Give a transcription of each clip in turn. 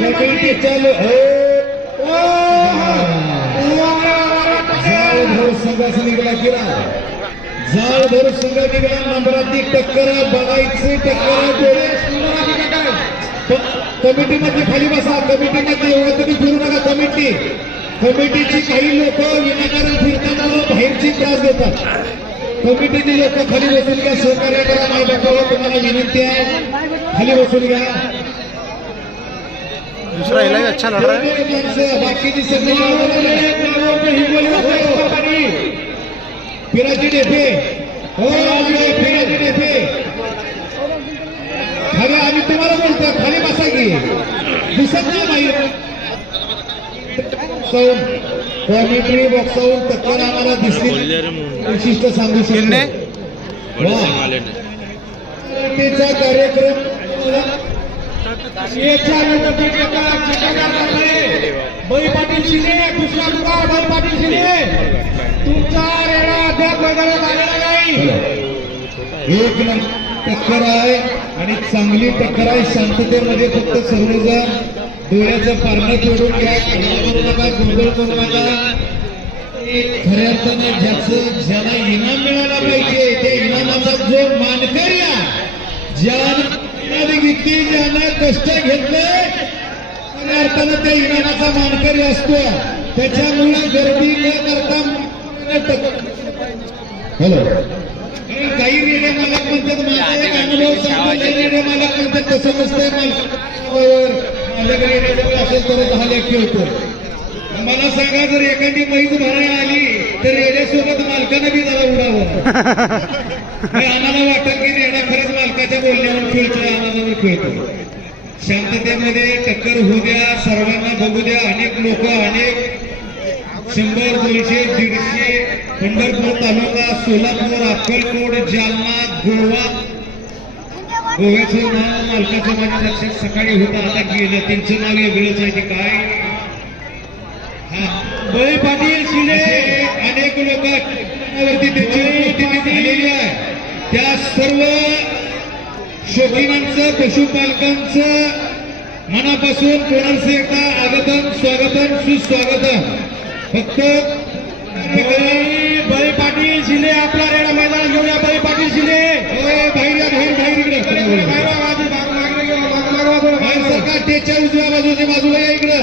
Committee चालू जाळ धर संघाचा निघाला केला जाळ धर संघ निघाला नंबराची टक्कर बघायचे टक्कर कमिटीमध्ये खाली बसा कमिटीमध्ये एवढं तुम्ही फिरू नका कमिटीची काही लोक विनाकारण फिरताना बाहेरची त्रास देतात कमिटीची लोक खाली बसून घ्या सहकार्य करा माय बापावर तुम्हाला विनंती आहे खाली बसून घ्या दूसरा इलाज अच्छा लग रहा है बाकी सगळी फिराची डेफे हो फिराची डेफे खाली आम्ही तुम्हाला बोलतो खाली बसा की दिसत नाही बाहेर कॉमेंट्री बॉक्सावरून टक्कर आम्हाला दिसली वैशिष्ट्य सांगू शकतो कार्यक्रम बळी पाटील शिंदे पुष्पा बळी पाटील शिंदे तुमचा रेडा अद्याप मैदानात आलेला नाही एक टक्कर आहे आणि चांगली टक्कर आहे शांततेमध्ये फक्त सर्वजण डोळ्याचं पारणं तोडून घ्या करू नका गोंधळ करू नका खऱ्या अर्थानं ज्याला इनाम मिळाला पाहिजे त्या इनामाचा जो मानकरी ज्यानं घेतली ज्यानं कष्ट घेतले खऱ्या अर्थानं त्या इनामाचा मानकरी असतो त्याच्यामुळे गर्दी न करता हॅलो काही रेडे मालक म्हणतात माझा एक अनुभव सांगतो रेडे मालक म्हणतात तसं नसतंय मालक रेडे असेल तर 10 लाख खेळतो मला सांगा जर एखादी मैच भरायला आली तर रेड्यासोबत मालकानं बी जरा उडावं आम्हाला वाटत की रेडा खरंच मालकाच्या बोलण्यावर खेळतोय आम्हाला खेळतो शांततेमध्ये टक्कर होऊ द्या सर्वांना बघू द्या अनेक लोक अनेक 100 200 150 पंढरपूर तालुका सोलापूर अक्कलकोट जालना गोवा गोव्याचं नाव मालकाच्या माझ्या लक्षात सकाळी होतं आता गेलं त्यांचं नाव वेगळंच आहे ते काय बळी पाटील शिंदे अनेक लोकांवरती त्यांची झालेली आहे त्या सर्व शौकीनांचं पशुपालकांचं मनापासून पुनर्से एकदा आगतम स्वागतम सुस्वागतम फक्त बळी पाटील शिंदे आपला रेडा मैदान घेऊया बळी पाटील शिंदे बाहेर इकडे सरकार त्याच्या उजव्या बाजूच्या बाजूला या इकडं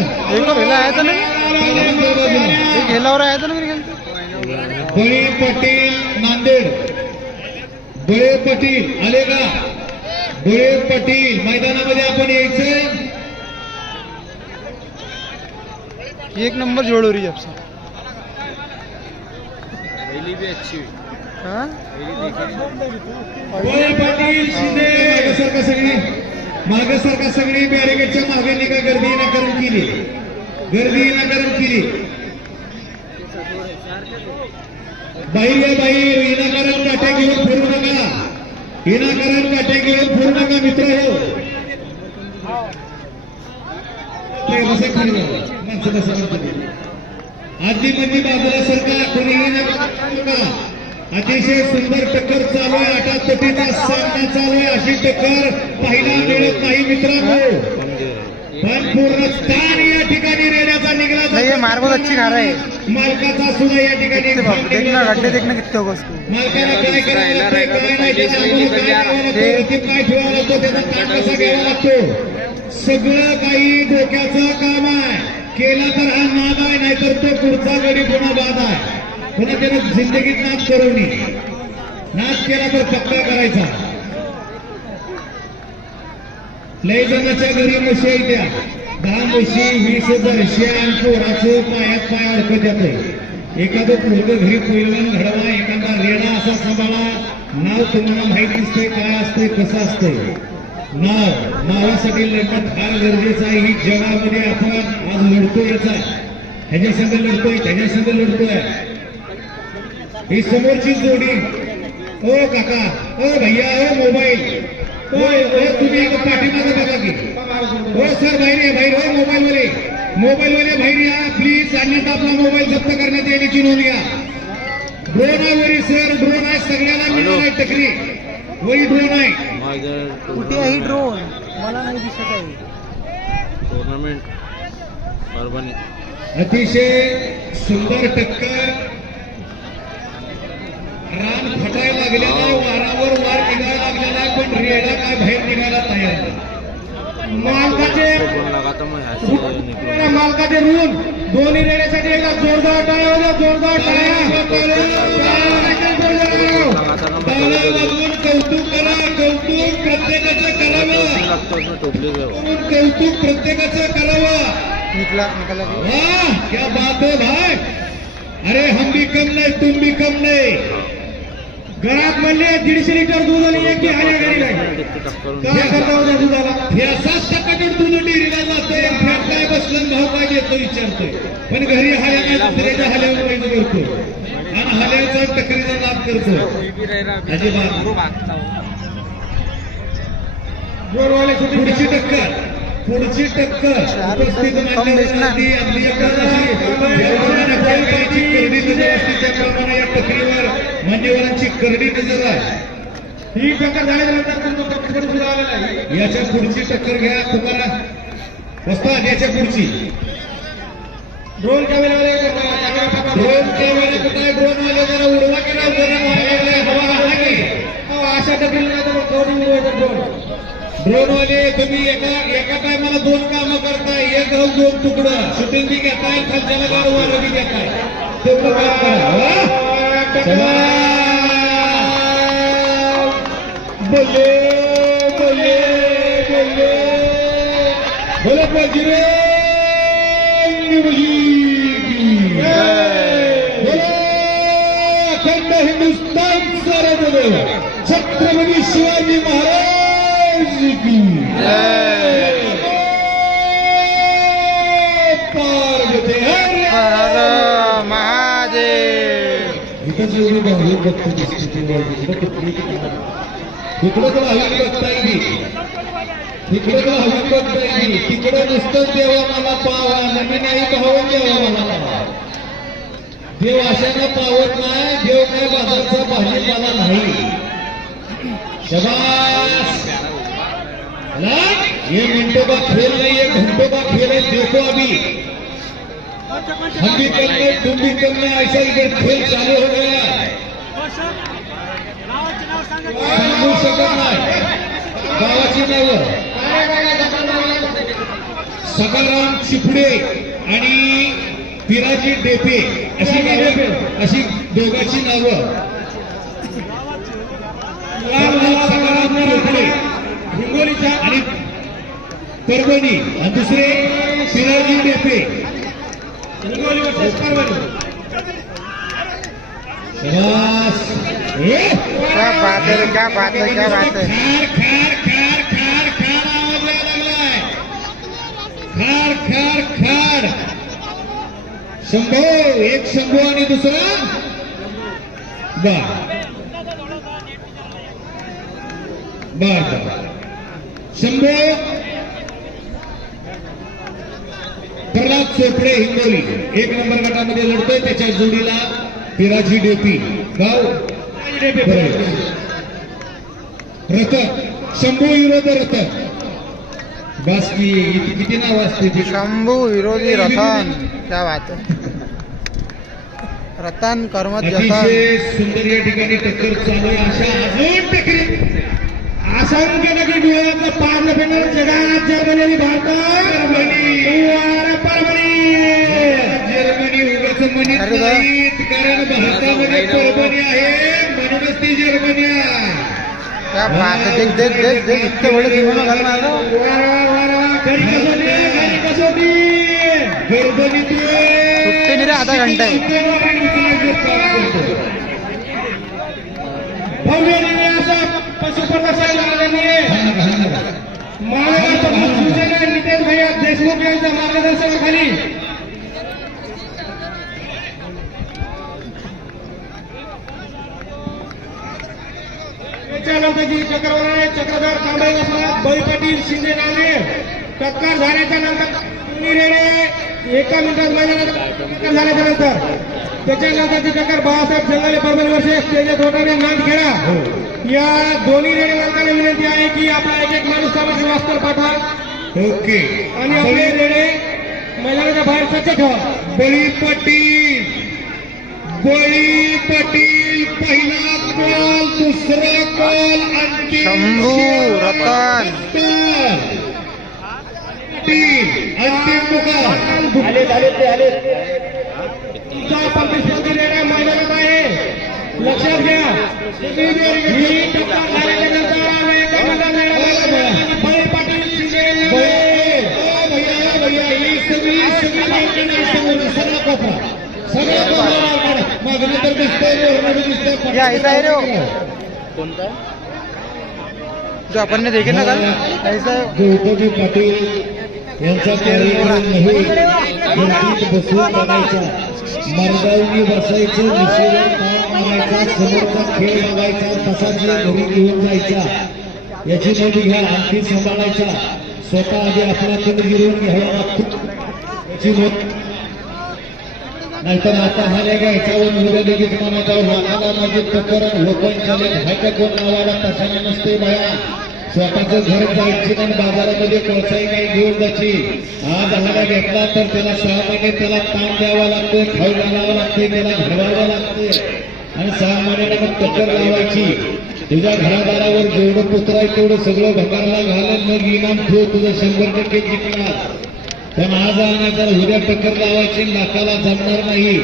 बळे पाटील नांदेड बळे पाटील आले का बळे पाटील मैदानामध्ये आपण यायचंय 1 नंबर जोड़ हो रही है आपसे भी अच्छी बळी पाटील शिंदे मागे सरकार सगळी बॅरिकेडच्या मागे निघा गर्दी नाकारण केली बाहेर या बाहेर विनाकारण काटे घेऊन फिरू नका विनाकारण काटे घेऊन फिरू नका मित्र आधी मध्ये बाजूला सरकार कोणीही नका अतिशय सुंदर टक्कर चालू आहे 8 पटीचा सामना चालू आहे अशी टक्कर पाहायला मिळत नाही मित्रांनो पण पूर्ण स्थान या ठिकाणी रेड्याचा निघाला मार्बल अच्छी खा रहा है मालकाचा सुद्धा या ठिकाणी देखना गड्ढे देखना कितने होगा उसको मालकाला काय करायला लागतं काय नाही काय ठेवावं लागतो त्याचा ताट कसा घ्यावा लागतो सगळं काही डोक्याचं काम आहे केला तर हा नाद आहे नाहीतर तो पुढचा गडी पुन्हा बाद आहे पुन्हा त्यानं जिंदगीत नाद करवणी नाद केला तर पक्का करायचा लय जणाच्या घरी म्हशी आहे त्या 10 म्हशी 20,000 शेण पोराचं पायात पाय अडकत येतं एखादं पोरगं घरी पैलवान घडवा एखादा रेडा असा सांभाळा नाव तुम्हाला माहिती असतंय काय असतंय कसं असतंय नावासाठी लढणं फार गरजेचं आहे ही जगामध्ये आपण आज लढतोय याचा ह्याच्या संघ लढतोय त्याच्या संघ लढतोय ही समोरची जोडी ओ काका ओ भैया ओ मोबाईल तुम्ही एक पाठीमागे बघा की हो सर बाहेर हो मोबाईल वाले बाहेर या प्लीज अन्यथा आपला मोबाईल जप्त करण्यात येईल याची नोंद घ्या ड्रोन आहे वरी सर ड्रोन आहे सगळ्याला मिळणार टकरी वरी ड्रोन आहे कुठे आहे ड्रोन मला नाही दिसत आहे टुर्नामेंट परभणी. अतिशय सुंदर टक्कर. रान फटायला लागलेला आहे, वारावर वार निघायला लागलेला आहे, पण रेडा काय बाहेर निघायला तयार नाही. मालकाचे ऋण दोन्ही रेड्यासाठी एकदा जोरदार टाळ्या होत्या, जोरदार कौतुक करा, कौतुक प्रत्येकाचं करावं, कौतुक प्रत्येकाचं करावं. निकला वाह क्या बात है भाई. अरे हम भी कम नाही, तुम भी कम नाही. घरात म्हणले 150 लिटर दूध आणि एक हाल्या घरी नाही. काय करता होत्या दुधाला? फेसाच टक्का दूध डेअरीला जातोय, फॅट काय बसलं भाव काय देतो विचारतोय, पण घरी हाल्या काय दुसऱ्याच्या हाल्यावर पैसे करतो आणि हाल्याचा टक्करीचा लाभ करतो. अजिबात जोरवाले पुढची टक्कर, पुढची टक्कर उपस्थित मान्यवरांनी आपली करडी नजर असते, त्याप्रमाणे या टक्करीवर मान्यवरांची करडी नजर आहे. ही टक्कर झाल्यानंतर तुमचं प्रतिस्पर्धी सुद्धा आलेला आहे. याच्या पुढची टक्कर घ्या तुम्हाला वस्ताद. याच्या पुढची ड्रोन कॅमेरावाले ड्रोन कॅमेरा कुठे ड्रोनवाले जरा उडवा केला, हवा घाला की. अशा टक्करीला ड्रोन ड्रोनवाले तुम्ही एका टायमाला 2 कामं करताय. एक गाव 2 तुकडं शूटिंग बी घेताय, खालच्याला गाडवाला बी घेताय. तेवढं काम करा. बोले बोले बोले बोले बजरंग बोले अखंड हिंदुस्तान सरदेव छत्रपती शिवाजी महाराज की पार्वती हर महादेव. इथं जेवढी भावी भक्त दिसते तिकडं तर हवी बघता येईल, तिकडं तर हवी बघता येईल. तिकडं नुसतंच देवा मला पावा, नवीन नाही पाहून देवा मला पावा. देव अशानं पावत नाही, देव काय बाजारचा भाजीपाला नाही. शबास. ये मिनटों का खेल नहीं, ये घंटों का खेल है. देखो अभी हम भी करने तुम भी करने, ऐसा इधर खेल चालू हो गया है. सांगू शकत नाही गावाची नावं. सकाराम चिफडे आणि पिराजी डेपे अशी दोघांची नावं. सकाराम चिफडे हिंगोलीच्या आणि परभणी, आणि दुसरे पिराजी डेपे हिंगोली वर्सेस परभणी. शाबास. क्या बात है, क्या बात है, क्या बात है. खार खार आवाज यायला लागलाय. खार शंभो, एक शंभो आणि दुसरा बर शंभो. प्रल्हाद चोपडे हिंगोली 1 नंबर गटामध्ये लढतोय. त्याच्या जोडीला पिराजी डेपी गाव रथ. शंभू विरोध रथ. बस की किती नाव असते ती. शंभू विरोधी रतन. क्या बात है. रतन कर्मत जतन. अतिशय सुंदर या ठिकाणी टक्कर चालू आहे. अशा अजून टक्करी असंख्य टक्के डोळ्यातलं पारलं पेटलं. जगात जर्मनी, भारतात परभणी. जर्मनी उगाच म्हणत अरे वा. नाहीत, कारण भारतामध्ये परभणी आहे म्हणूनच ती जर्मनी आहे. क्या बात है. देख इतने बड़े दिमाग घालून आलो. घरी कसोटी परभणीतून सुट्टी नाही रे, आधा घंटा आहे. भव्य निर्णय असा पशुप्रदर्शन महाराष्ट्र शिवसेना नितेश भैया देशमुख यांच्या मार्गदर्शनाखाली चक्रधर तांबे बळी पाटील शिंदे नावे टक्कर झाल्याच्या नंतर दोन्ही रेडे एका मिनिटात मैदानात टक्कर झाल्याच्या नंतर त्याच्यानंतरची टक्कर बाळासाहेब जंगाले परभणी वर्षे स्टेजत होणारे नांदखेडा. या दोन्ही रेडे मालकांना विनंती आहे की आपला एक माणूस त्यामध्ये वास्तर पाठवा. ओके आणि आपले रेडे मैदानाच्या बाहेर स्वच्छ ठेवा. बळी पाटील पहिला कॉल, दुसरा कॉल, अंतिम शंभू, रतन. अंतिम मुकाल. तुमचा प्रतिस्पर्धी रेडा मैदानात आहे, लक्षात घ्या. ही टप्पा झाल्याच्या नंतर एका मिनिटात रेडा मैदानात. बळी पाटील शिंदे भैया ही सगळी सगळा कोपरा मागणं तर दिसतंय, वरनं दिसतंय. या ऐसा है रे वो. जो अपन ने देखे ना कल ऐसा है. गौतमी पाटील यांचा कार्यक्रम नाही गर्दीत बसून बघायचा, मर्दावणी बसायचं, विषयावर ताण मारायचा, समोरचा खेळ बघायचा, तसाच घरी घेऊन जायचा. याची नोंद घ्या. आणखी सांभाळायचा, स्वतः आधी आपला तण गिरवून घ्यावा लागतो याची नोंद. नाहीतर आता हा नाही घ्यायचा उद्या लगेच म्हणायचा लाखाला माझी टक्कर लोकांच्या ह्याच्या कोण नावाला तशाने नसते बाया. स्वतःचं घर जायची आणि बाजारामध्ये कोळसाही काही घेऊन जायची. आज आम्हाला घेतला तर त्याला 6 महिने त्याला ताण द्यावा लागतोय, खाऊ घालावं लागते, त्याला घडवावं लागते आणि 6 महिन्याला मग टक्कर लावायची. तुझ्या घरादारावर जेवढं पुत्र आहे तेवढं सगळं भंगारला घालत मग इनाम ठेव, तुझं 100% जिंकणार. पण आज तर उद्या टक्कर लावायची, नाकाला जमणार नाही.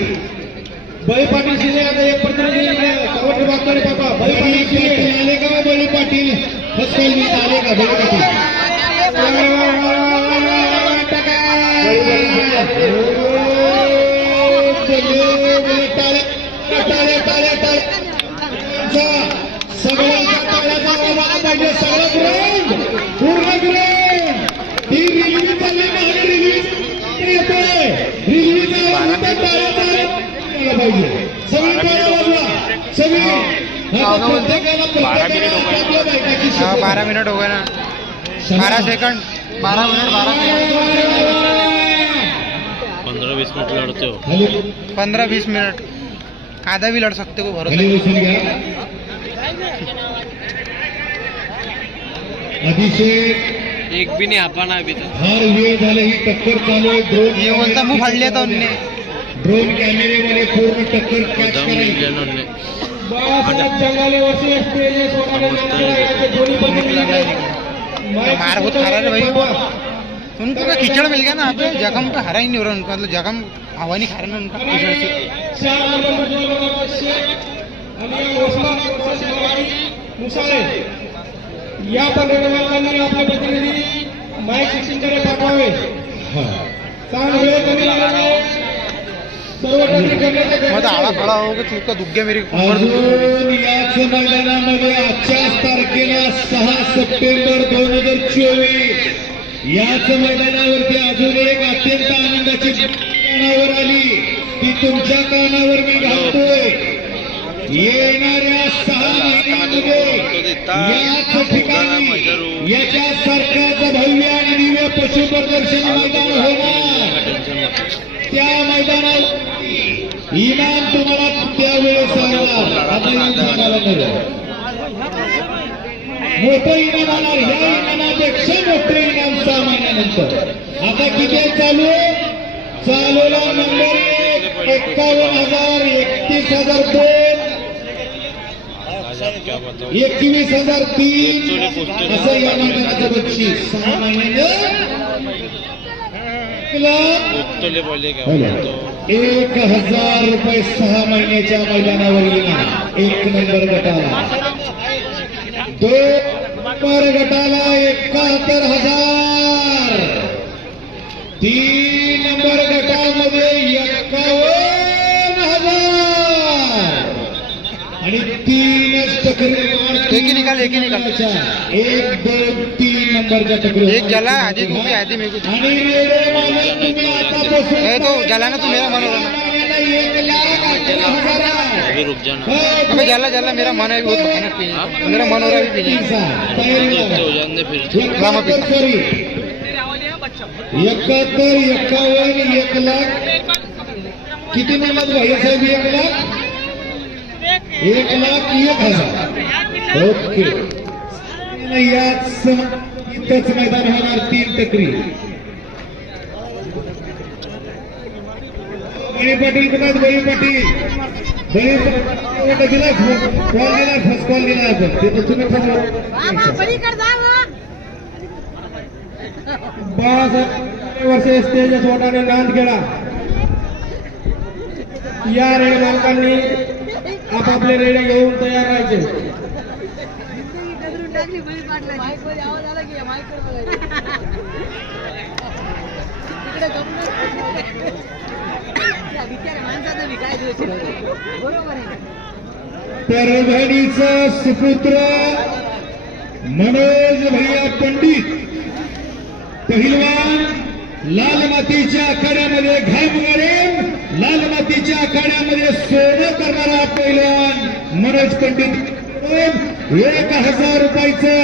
बळी पाटील शिंदे आता एक प्रतिनिधी कवटे बागकडे पापा. बळी पाटील शिंदे आले का बळी पाटील? फसकल मी आले का बळी पाटील? सगळ्यांचा टाळ्याचा आवाज पाहिजे, सगळं ग्राउंड पूर्ण ग्राउंड. ही रिलीज चालली नाही, रिलीज येतोय, रिलीज पाहिजे. सगळी टाळ्या वाजवा, सगळी. प्रत्येकाला आपल्या बायकाची हाँ 12 मिनट हो गए ना. 12 सेकंड 12 मिनट 12 सेकंड 15-20 मिनट लड़ते हो. 15-20 मिनट आधा भी लड़ सकते हो भरोसा. खाली बसून घ्या. अतिशय एक भी नहीं आपा अभी तक. फार वेळ झालं ही टक्कर चालू आहे. ड्रोन ये बोलता मुंह फाड़ लिया था उनने. ड्रोन कॅमेरेवाले पूर्ण टक्कर कॅच दम करायची. लिया ना उनने. बाळासाहेब जंगाले वरचे स्टेज स्वतःने नाचले दोन्ही प्रतिनिधी मार बहुत खा रहा है भाई. उनको का कीचड़ मिल गया ना यहाँ पे. जगम का हरा ही नहीं हो रहा उनका, मतलब जगम हवा नहीं खा रहा ना उनका कीचड़ से. 4 नंबर शेख आणि ओस्मान मुसाळे या पंधरवाल्यांनी आपले प्रतिनिधी माईक शिक्षणकडे पाठवावे. ताण वेळ कमी लागल्याने सर्व टक्के करण्याचे मैं तो आड़ा खड़ा हो गया, चूका दुख गया मेरी उम्र. अजून याच मैदानामध्ये आजच्याच तारखेला 6 सप्टेंबर 2024 याच मैदानावरती अजून एक अत्यंत आनंदाची कानावर आली, ती तुमच्या कानावर मी घालतोय. येणाऱ्या 6 महिन्यामध्ये याच ठिकाणी याच्यासारखाच भव्य आणि दिव्य पशु प्रदर्शन मैदान होणार. त्या मैदानात इनाम तुम्हाला त्यावेळेस सांगणार. आता इनाम सांगायला नको. मोठं इनाम होणार. ह्या इनामापेक्षा मोठं इनाम 6 महिन्यानंतर. आता किती आहे चालू? चालूला नंबर 51,000, 31,002, 21,003 असं या मैदानाचं बक्षीस. 6 महिन्यानं 1,000 रुपये 6 महिन्याच्या मैदानावर येणार. 1 नंबर गटाला, 2 नंबर गटाला 71,000, 3 नंबर गटामध्ये 51,000 आणि 3च टक्कर. एक ही निकाल 1, 2, 3 नंबरच्या टक्कर. एक जला आधी तू भी आधी मेरे को. आणि रेडे मालक तुम्ही आतापासून ए तो जला ना तू मेरा मन हो रहा ना. 1,00,000 अभी रुक जाना. अबे जला जला मेरा मन है बहुत भयानक पीने का. मेरा मन हो रहा है अभी पीने का. तो हो जाने फिर. 71, 51, 1 लाख. किती मिळाला भाई साहेब? 1 लाख 1,01,000. ओके. याच इथंच मैदान होणार 3 टक्री. बळी पाटील कुणाच बळी पाटील दिला कॉल दिला फर्स्ट कॉल दिला आपण ते तर तुम्ही वर्षे स्टेज छोटाने नांदखेडा या रेडे मालकांनी आपापले रेडे घेऊन तयार राहायचे. परभणीचा सुपुत्र मनोज भैया पंडित पहिलवान लाल मातीच्या आखाड्यामध्ये घाम घालेन, लाल मातीच्या आखाड्यामध्ये सोनं करणारा पहिलवान मनोज पंडित. 1000 रुपयाचं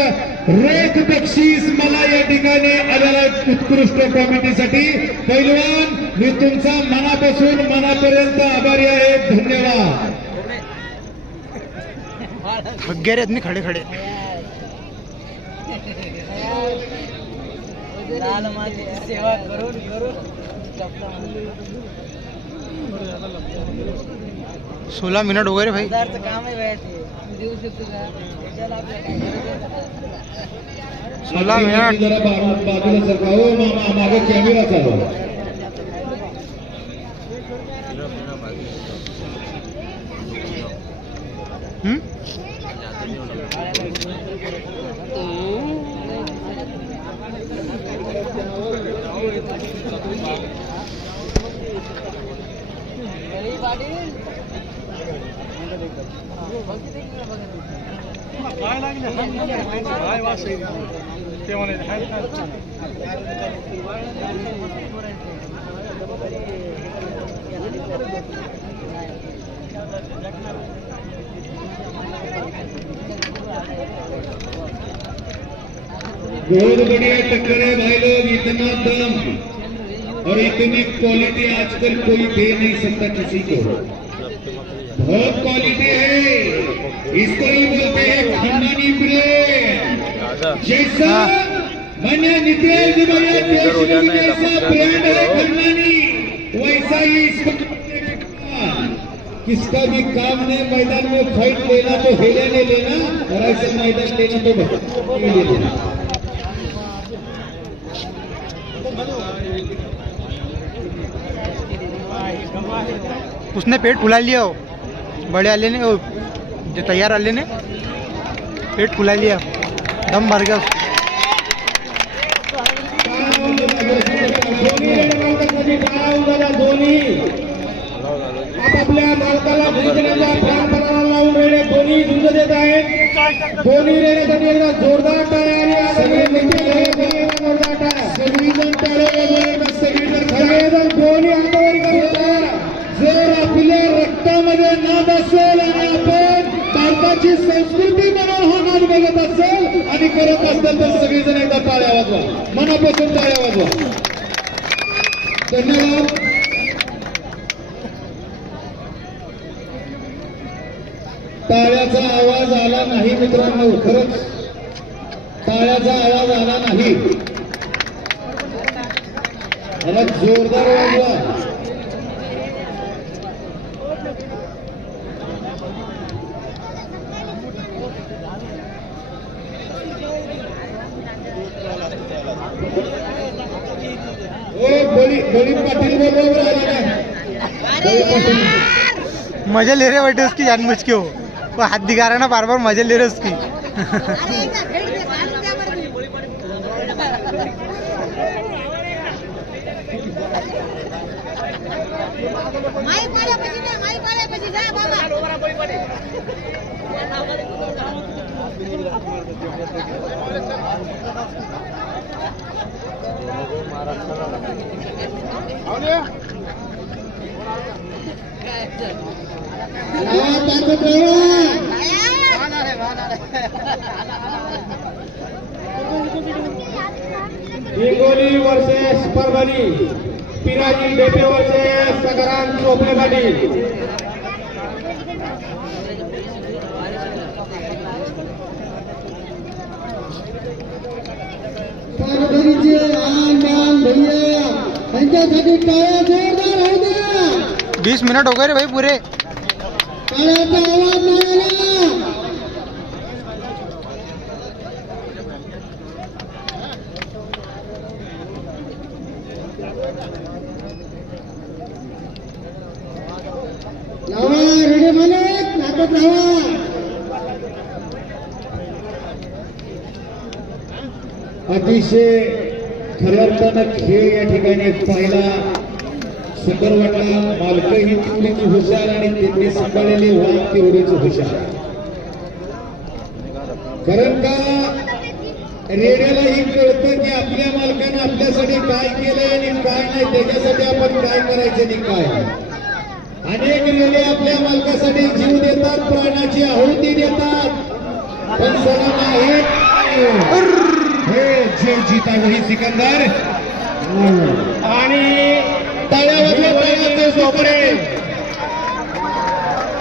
रोख बक्षीस मला या ठिकाणी आलेला उत्कृष्ट कॉमेडीसाठी. पहिलवान मी तुमचा मनापासून मनापर्यंत आभारी आहे. धन्यवाद. खग्गेरे आहेत मी खडे खडे. लाल मातीची सेवा करून 16 मिनिट वगैरे भाई. उदारचं काम आहे बाया ते देऊ शकतो का त्याला आपल्या काय गरज आहे? 16 मिनिट. जरा बाजूला सरका हो मामा, मागे कॅमेरा चालू. बहुत बढ़िया टक्कर है भाई लोग. इतना दम और इतनी क्वालिटी आजकल कोई दे नहीं सकता किसी को. बहुत क्वालिटी है. इसको ही बोलते हैं खानदानी प्रेम. जैसा मैंने नितेश जी भैया जैसा ब्रांड है खानदानी, वैसा ही इसको किसका भी काम नहीं. मैदान में फाइट लेना तो हेले ने लेना और ऐसे मैदान लेना तो ले लेना. उसने पेट फुला लिया हो. बड़े वाले ने, जो तैयार वाले ने पेट फुला लिया, दम भर गया. दोन्ही आपापल्या मालकाला जिंकण्याचा परंपरा लावून रेडे दोन्ही झुंज देत आहेत. दोन्ही रेड्यासाठी एकदा जोरदार टाळ्या आणि जोरदार टाळ्या. सगळीजण टाळ्या सगळेजण दोन्ही हातावर करतात. जर आपल्या रक्तामध्ये नाद असेल आणि आपण भारताची संस्कृती म्हणून हा नाद बघत असेल आणि करत असेल तर सगळेजण एकदा टाळ्या वाजवा, मनापासून टाळ्या वाजवा. धन्यवाद. टाळ्याचा आवाज आला नाही मित्रांनो, खरंच टाळ्याचा आवाज आला नाही. मला जोरदार वाजवा. बड़ी पाटिल बरोबर आला काय? बड़ी पाटिल मजा ले रहे बेटे उसकी जानबूझ के. वो हाथ दिखा रहा ना बार बार, मजा ले रहे उसकी. Hingoli versus Parbhani, Piraji Depe versus Sagram Chopde Patil. वाघोबरीचे आन बान भैया त्यांच्यासाठी टाळ्या जोरदार होऊ द्या. 20 मिनिट हो गए रे भाई पूरे. टाळ्याचा आवाज नाही आला. लावा रेडी मालक नाटक लावा. अतिशय खऱ्या अर्थानं खेळ या ठिकाणी पाहिला सुंदर वाटला. मालकही तेवढीच हुशार आणि त्यांनी सांभाळलेली वाघ तेवढीच हुशार. कारण का रेड्यालाही कळतं की आपल्या मालकानं आपल्यासाठी काय केलंय आणि काय नाही, त्याच्यासाठी आपण काय करायचं आणि काय. अनेक रेडे आपल्या मालकासाठी जीव देतात, प्राणाची आहुती देतात, पण सगळं आहे हे जे जीता वही सिकंदर. आणि तळ्यावरल्या तळ्यात ते झोपडे